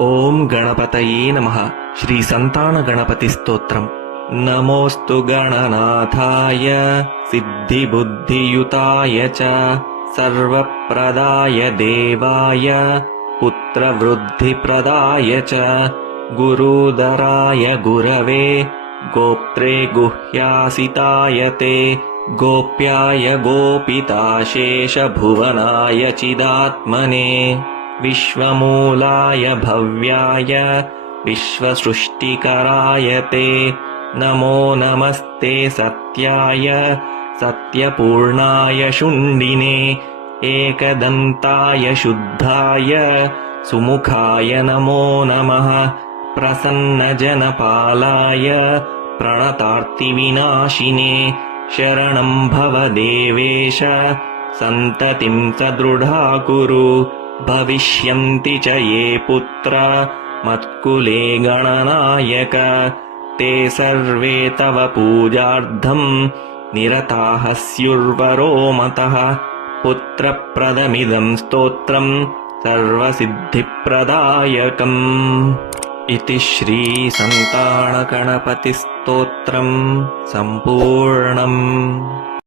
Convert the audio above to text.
ಓಂ ಗಣಪತಯೇ ನಮಃ. ಶ್ರೀ ಸಂತಾನ ಗಣಪತಿ ಸ್ತೋತ್ರಂ. ನಮೋಸ್ತು ಗಣನಾಥಾಯ ಸಿದ್ಧಿಬುದ್ಧಿಯುತಾಯ ಚ ಸರ್ವಪ್ರದಾಯ ದೇವಾಯ ಪುತ್ರವೃದ್ಧಿಪ್ರದಾಯ ಚ ಗುರುದರಾಯ ಗುರವೇ ಗೋಪ್ತ್ರೇ ಗುಹ್ಯಾಸಿತಾಯ ತೇ ಗೋಪ್ಯಾಯ ಗೋಪಿತಾಶೇಷಭುವನಾಯ ಚಿದಾತ್ಮನೇ ವಿಶ್ವಮೂಲಾಯ ಭವ್ಯಾಯ ವಿಶ್ವಸೃಷ್ಟಿಕರಾಯ ತೇ ನಮೋ ನಮಸ್ತೆ ಸತ್ಯಾಯ ಸತ್ಯಪೂರ್ಣಾಯ ಶುಂಡಿನೇ ಏಕದಂತಾಯ ಶುದ್ಧಾಯ ಸುಮುಖಾಯ ನಮೋ ನಮಃ ಪ್ರಸನ್ನಜನಪಾಲಾಯ ಪ್ರಣತಾರ್ತಿವಿನಾಶಿನೇ ಶರಣಂ ಭವ ದೇವೇಶ ಸಂತತಿಂ ಸದೃಢಾ ಕುರು ಭವಿಷ್ಯಂತಿ ಚ ಯೇ ಪುತ್ರ ಮತ್ಕುಲೇ ಗಣನಾಯಕ ತೇ ಸರ್ವೇ ತವ ಪೂಜಾರ್ಥಂ ನಿರತಾಃ ಸ್ಯುರ್ವರೋ ಮತಃ ಪುತ್ರಪ್ರದಮಿದಂ ಸ್ತೋತ್ರಂ ಸರ್ವಸಿದ್ಧಿಪ್ರದಾಯಕಂ. ಇತಿ ಶ್ರೀ ಸಂತಾನ ಗಣಪತಿ ಸ್ತೋತ್ರಂ ಸಂಪೂರ್ಣಂ.